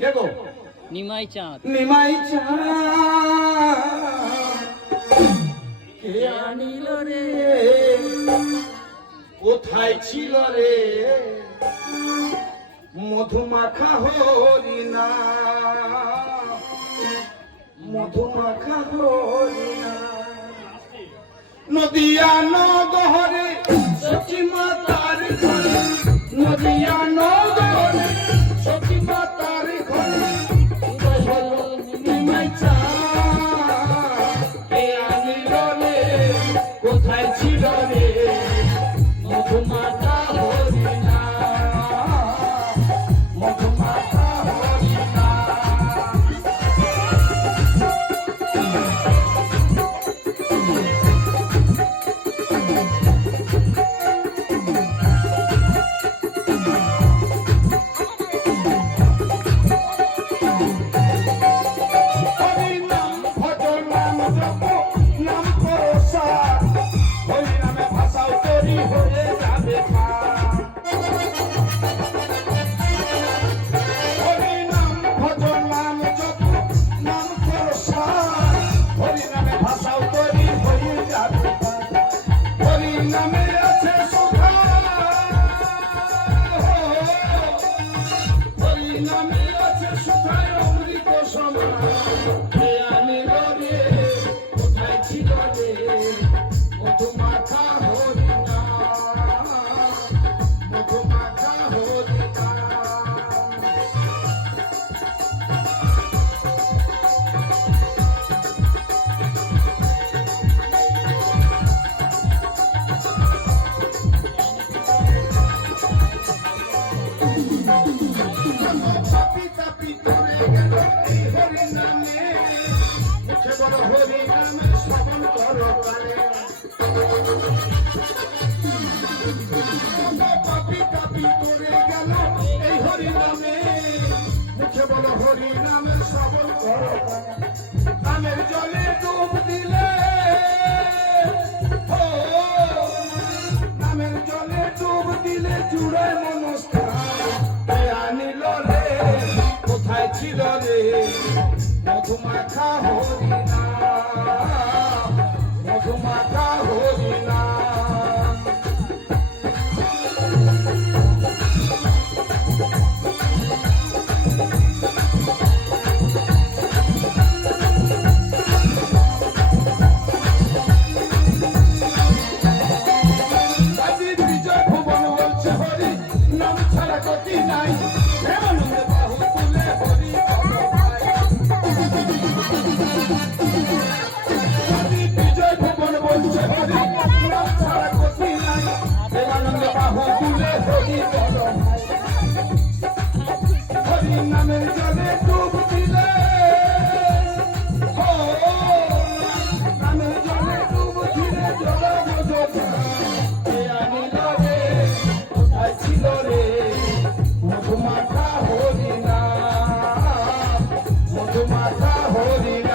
কে গো? নিমাই চাঁদ। নিমাই চাঁদ কে আনিল রে, কোথায় ছিল রে মধুমাখা হরিণা, মধুমাখা হরিণা। নদিয়া নগরে সচি মাতার ঘরে, নদিয়া নগরে সচি মাতার ঘরে নিমাই চাঁদ কে আনিল রে, কোথায় ছিল রে মধুমাখা হরিণা, মধুমাখা হরিণা। নামের জলে ডুব দিলে, নামের জলে ডুব দিলে জুড়ায় মনস্কার আনিল রে, কোথায় ছিল রে মধুমাখা হরিণা, মধুমাখা হরিণা। নামের জলে ডুব দিলে, নামের জলে ডুব দিলে জল আনিল রে, কোথায় ছিল রে মধুমাখা হরিণা, মধুমাখা হরিণা।